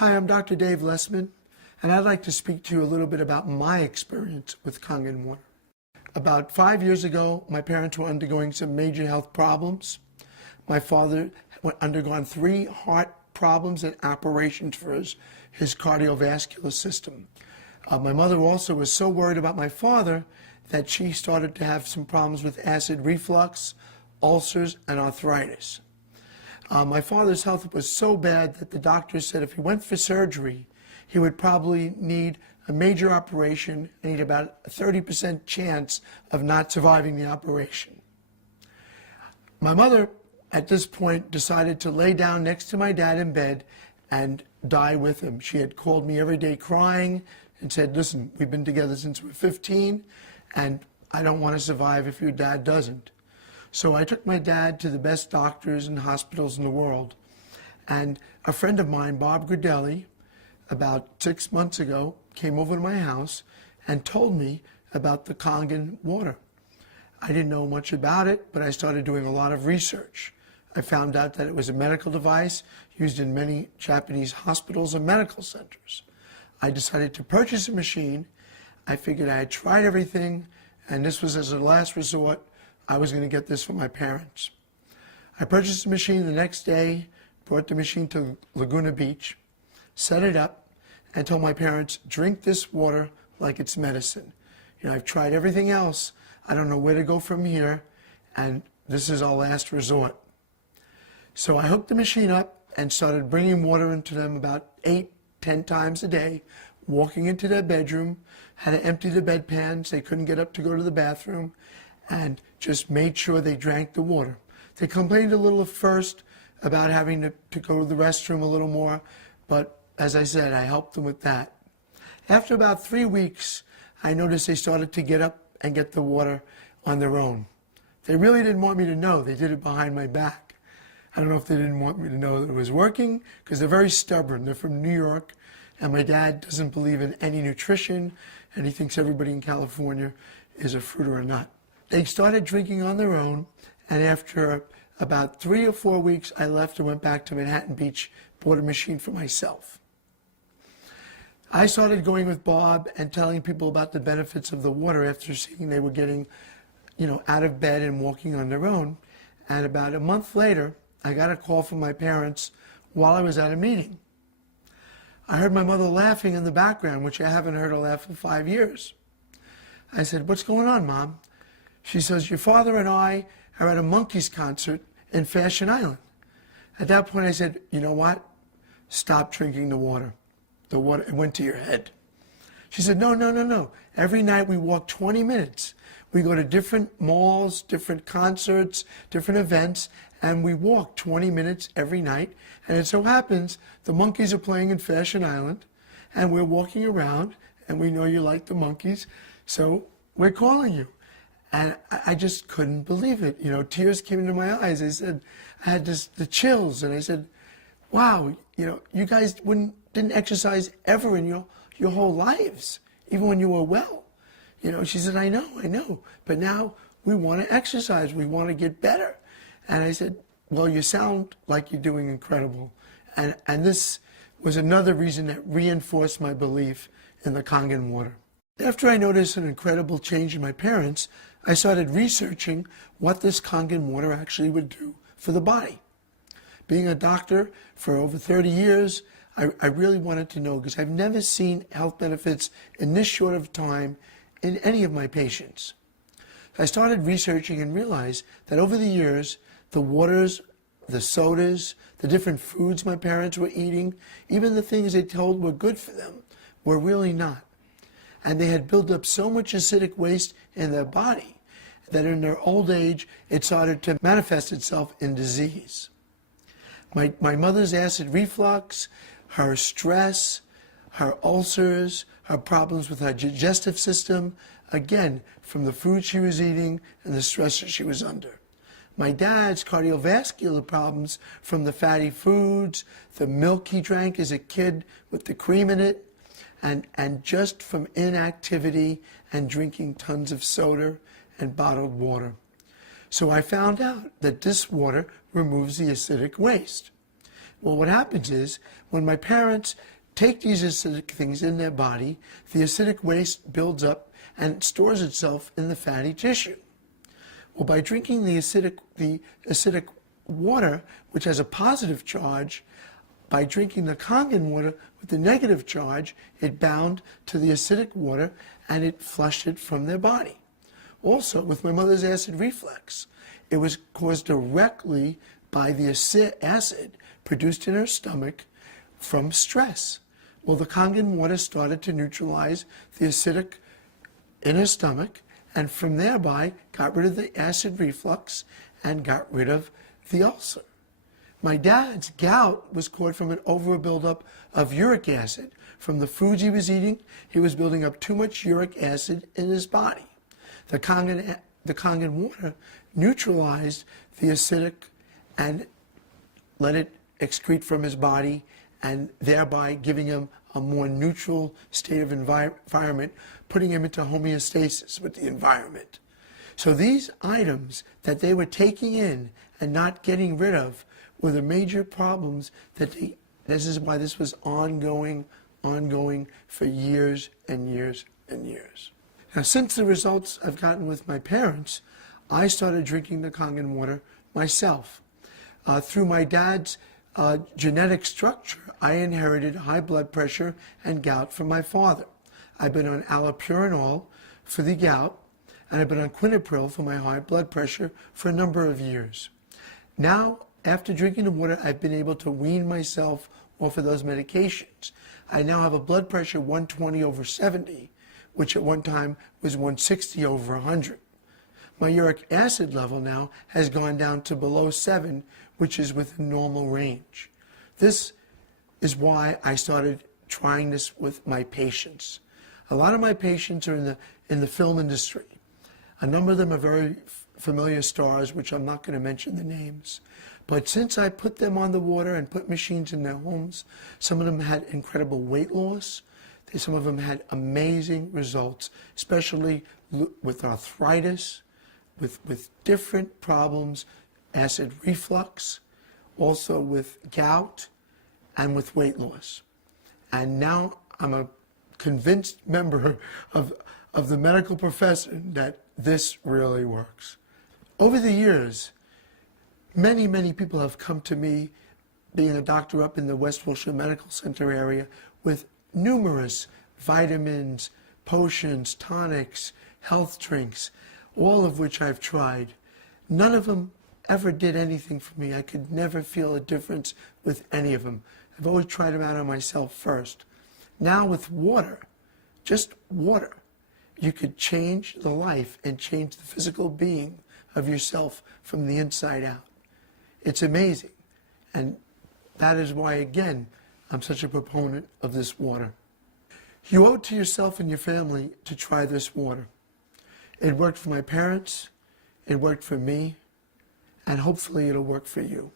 Hi, I'm Dr. Dave LESMAN, and I'd like to speak to you a little bit about my experience with Kangen water. About 5 years ago, my parents were undergoing some major health problems. My father had undergone 3 heart problems and operations for his cardiovascular system. My mother also was so worried about my father that she started to have some problems with acid reflux, ulcers, and arthritis. My father's health was so bad that the doctors said if he went for surgery, he would probably need a major operation and he'd about a 30% chance of not surviving the operation. My mother, at this point, decided to lay down next to my dad in bed and die with him. She had called me every day crying and said, listen, we've been together since we're 15, and I don't want to survive if your dad doesn't. So I took my dad to the best doctors and hospitals in the world. And a friend of mine, Bob Gridelli, about 6 months ago, came over to my house and told me about the Kangen water. I didn't know much about it, but I started doing a lot of research. I found out that it was a medical device used in many Japanese hospitals and medical centers. I decided to purchase a machine. I figured I had tried everything, and this was as a last resort. I was going to get this for my parents. I purchased the machine the next day, brought the machine to Laguna Beach, set it up, and told my parents, drink this water like it's medicine. You know, I've tried everything else. I don't know where to go from here, and this is our last resort. So I hooked the machine up and started bringing water into them about 8-10 times a day, walking into their bedroom, had to empty the bedpans. They couldn't get up to go to the bathroom, and just made sure they drank the water. They complained a little at first about having to go to the restroom a little more, but as I said, I helped them with that. After about 3 weeks, I noticed they started to get up and get the water on their own. They really didn't want me to know. They did it behind my back. I don't know if they didn't want me to know that it was working, because they're very stubborn. They're from New York, and my dad doesn't believe in any nutrition, and he thinks everybody in California is a fruit or a nut. They started drinking on their own, and after about 3 or 4 weeks, I left and went back to Manhattan Beach, bought a machine for myself. I started going with Bob and telling people about the benefits of the water after seeing they were getting, out of bed and walking on their own. And about a month later, I got a call from my parents while I was at a meeting. I heard my mother laughing in the background, which I haven't heard her laugh for 5 years. I said, what's going on, Mom? She says, your father and I are at a Monkees concert in Fashion Island. At that point, I said, you know what? Stop drinking the water. The water, it went to your head. She said, no. Every night we walk 20 minutes. We go to different malls, different concerts, different events, and we walk 20 minutes every night. And it so happens the Monkees are playing in Fashion Island, and we're walking around, and we know you like the Monkees, so we're calling you. And I just couldn't believe it. Tears came into my eyes. I said, I had the chills, and I said, wow, you guys didn't exercise ever in your whole lives, even when you were well. She said, I know, but now we want to exercise. We want to get better. And I said, well, you sound like you're doing incredible. And this was another reason that reinforced my belief in the Kangen water. After I noticed an incredible change in my parents, I started researching what this Kangen water actually would do for the body. Being a doctor for over 30 years, I really wanted to know, because I've never seen health benefits in this short of time in any of my patients. I started researching and realized that over the years, the waters, the sodas, the different foods my parents were eating, even the things they told were good for them, were really not. And they had built up so much acidic waste in their body that in their old age, it started to manifest itself in disease. My mother's acid reflux, her stress, her ulcers, her problems with her digestive system, again, from the food she was eating and the stress that she was under. My dad's cardiovascular problems from the fatty foods, the milk he drank as a kid with the cream in it, and just from inactivity and drinking tons of soda and bottled water. So I found out that this water removes the acidic waste. Well, what happens is when my parents take these acidic things in their body, the acidic waste builds up and stores itself in the fatty tissue. Well, by drinking the acidic water, which has a positive charge, by drinking the Kangen water with the negative charge, it bound to the acidic water and it flushed it from their body. Also, with my mother's acid reflux, it was caused directly by the acid produced in her stomach from stress. Well, the Kangen water started to neutralize the acidic in her stomach, and from thereby got rid of the acid reflux and got rid of the ulcer. My dad's gout was caused from an over buildup of uric acid. From the foods he was eating, he was building up too much uric acid in his body. The Kangen water neutralized the acidic and let it excrete from his body, and thereby giving him a more neutral state of environment, putting him into homeostasis with the environment. So these items that they were taking in and not getting rid of were the major problems that this is why this was ongoing for years and years and years. Now, since the results I've gotten with my parents, I started drinking the Kangen water myself. Through my dad's genetic structure, I inherited high blood pressure and gout from my father. I've been on allopurinol for the gout, and I've been on quinapril for my high blood pressure for a number of years. Now, after drinking the water, I've been able to wean myself off of those medications. I now have a blood pressure 120/70, which at one time was 160/100. My uric acid level now has gone down to below 7, which is within normal range. This is why I started trying this with my patients. A lot of my patients are in the film industry. A number of them are very familiar stars, which I'm not going to mention the names. But since I put them on the water and put machines in their homes, some of them had incredible weight loss. Some of them had amazing results, especially with arthritis, with different problems, acid reflux, also with gout, and with weight loss. And now I'm a convinced member of the medical profession that this really works. Over the years, many people have come to me, being a doctor up in the West Wilshire Medical Center area, with numerous vitamins, potions, tonics, health drinks, all of which I've tried. None of them ever did anything for me. I could never feel a difference with any of them. I've always tried them out on myself first. Now with water, just water, you could change the life and change the physical being of yourself from the inside out. It's amazing. And that is why, again, I'm such a proponent of this water. You owe it to yourself and your family to try this water. It worked for my parents, it worked for me, and hopefully it'll work for you.